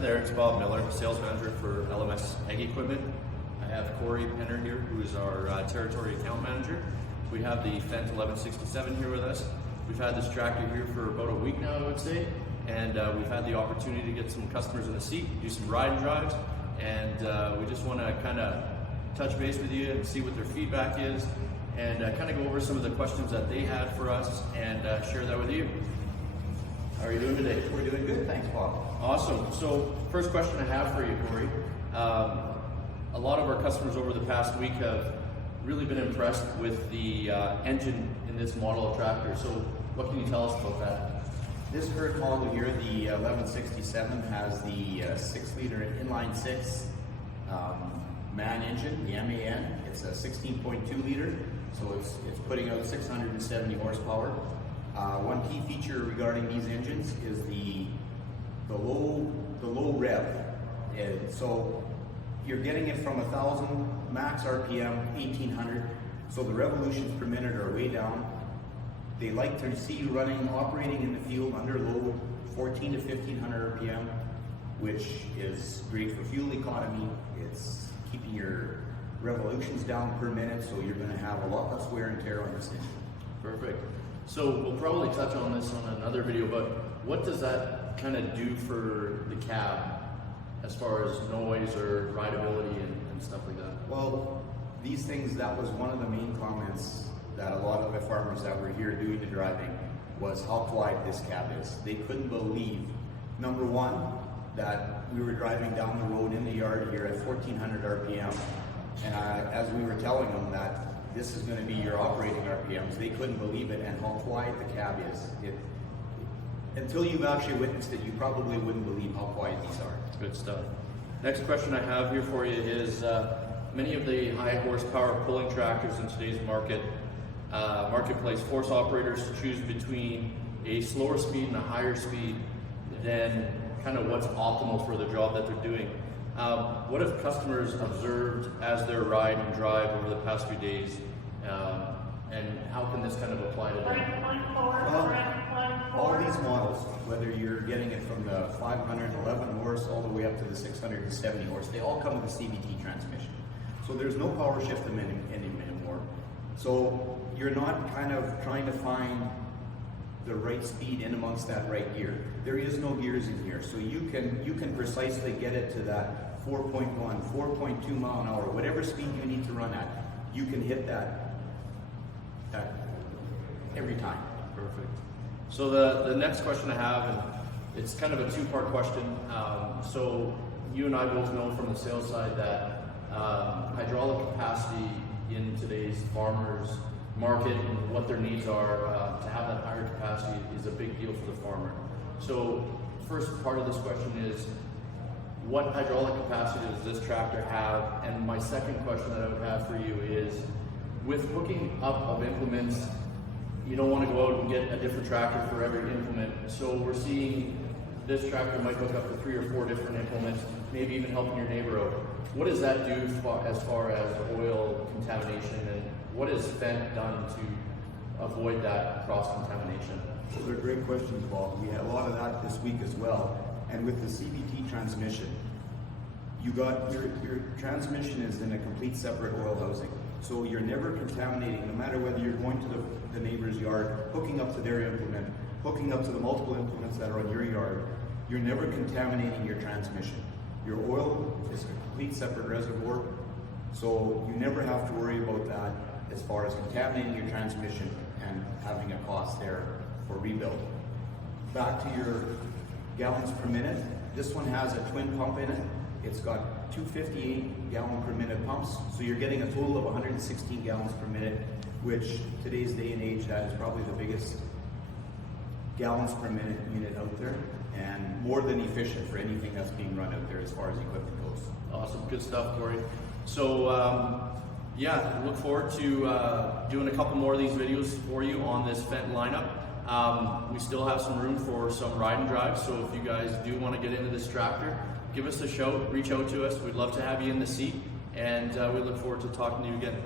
there, it's Bob Miller, sales manager for LMS Ag Equipment. I have Corey Penner here, who is our territory account manager. We have the Fendt 1167 here with us. We've had this tractor here for about a week now, I would say, and we've had the opportunity to get some customers in the seat, do some ride and drives, and we just want to kind of touch base with you and see what their feedback is, and kind of go over some of the questions that they had for us and share that with you. How are you doing today? We're doing good, thanks, Bob. Awesome. So first question I have for you, Corey. A lot of our customers over the past week have really been impressed with the engine in this model of tractor. So what can you tell us about that? This current model here, the 1167, has the 6-liter inline 6 MAN engine, the MAN. It's a 16.2 liter, so it's putting out 670 horsepower. One key feature regarding these engines is the low rev. And so you're getting it from 1,000 max RPM, 1,800. So the revolutions per minute are way down. They like to see you operating in the field under load, 14 to 1,500 RPM, which is great for fuel economy. It's keeping your revolutions down per minute, so you're going to have a lot less wear and tear on this engine. Perfect. So we'll probably touch on this on another video, but what does that kind of do for the cab as far as noise or rideability and stuff like that? Well, these things, that was one of the main comments that a lot of the farmers that were here doing the driving was how quiet this cab is. They couldn't believe, number one, that we were driving down the road in the yard here at 1,400 RPM, and as we were telling them that this is going to be your operating RPMs, they couldn't believe it and how quiet the cab is. Until you've actually witnessed it, you probably wouldn't believe how quiet these are. Good stuff. Next question I have here for you is, many of the high horsepower pulling tractors in today's marketplace force operators to choose between a slower speed and a higher speed than kind of what's optimal for the job that they're doing. What have customers observed as their ride and drive over the past few days, and how can this kind of apply to them? All these models, whether you're getting it from the 511 horse all the way up to the 670 horse, they all come with a CVT transmission. So there's no power shift anymore. So you're not kind of trying to find the right speed in amongst that right gear. There is no gears in here, so you can precisely get it to that 4.1, 4.2 mile an hour, whatever speed you need to run at, you can hit that every time. Perfect. So the next question I have, and it's kind of a two-part question. So you and I both know from the sales side that hydraulic capacity in today's farmers market and what their needs are to have that higher capacity is a big deal for the farmer. So first part of this question is, what hydraulic capacity does this tractor have? And my second question that I would have for you is, with hooking up of implements, you don't want to go out and get a different tractor for every implement. So we're seeing this tractor might hook up to 3 or 4 different implements, maybe even helping your neighbor out. What does that do as far as oil contamination, and what has Fendt done to avoid that cross-contamination? Those are great questions, Bob. We had a lot of that this week as well. And with the CVT transmission, you got your transmission is in a complete separate oil housing. So you're never contaminating, no matter whether you're going to the neighbor's yard, hooking up to their implement, hooking up to the multiple implements that are on your yard, you're never contaminating your transmission. Your oil is a complete separate reservoir, so you never have to worry about that as far as contaminating your transmission and having a cost there for rebuild. Back to your gallons per minute, this one has a twin pump in it. It's got 258 gallon per minute pumps, so you're getting a total of 116 gallons per minute, which today's day and age, that is probably the biggest gallons per minute unit out there, and more than efficient for anything that's being run out there as far as equipment goes. Awesome, good stuff, Corey. So yeah, look forward to doing a couple more of these videos for you on this Fendt lineup. We still have some room for some ride and drive, so if you guys do want to get into this tractor, give us a shout, reach out to us. We'd love to have you in the seat, and we look forward to talking to you again.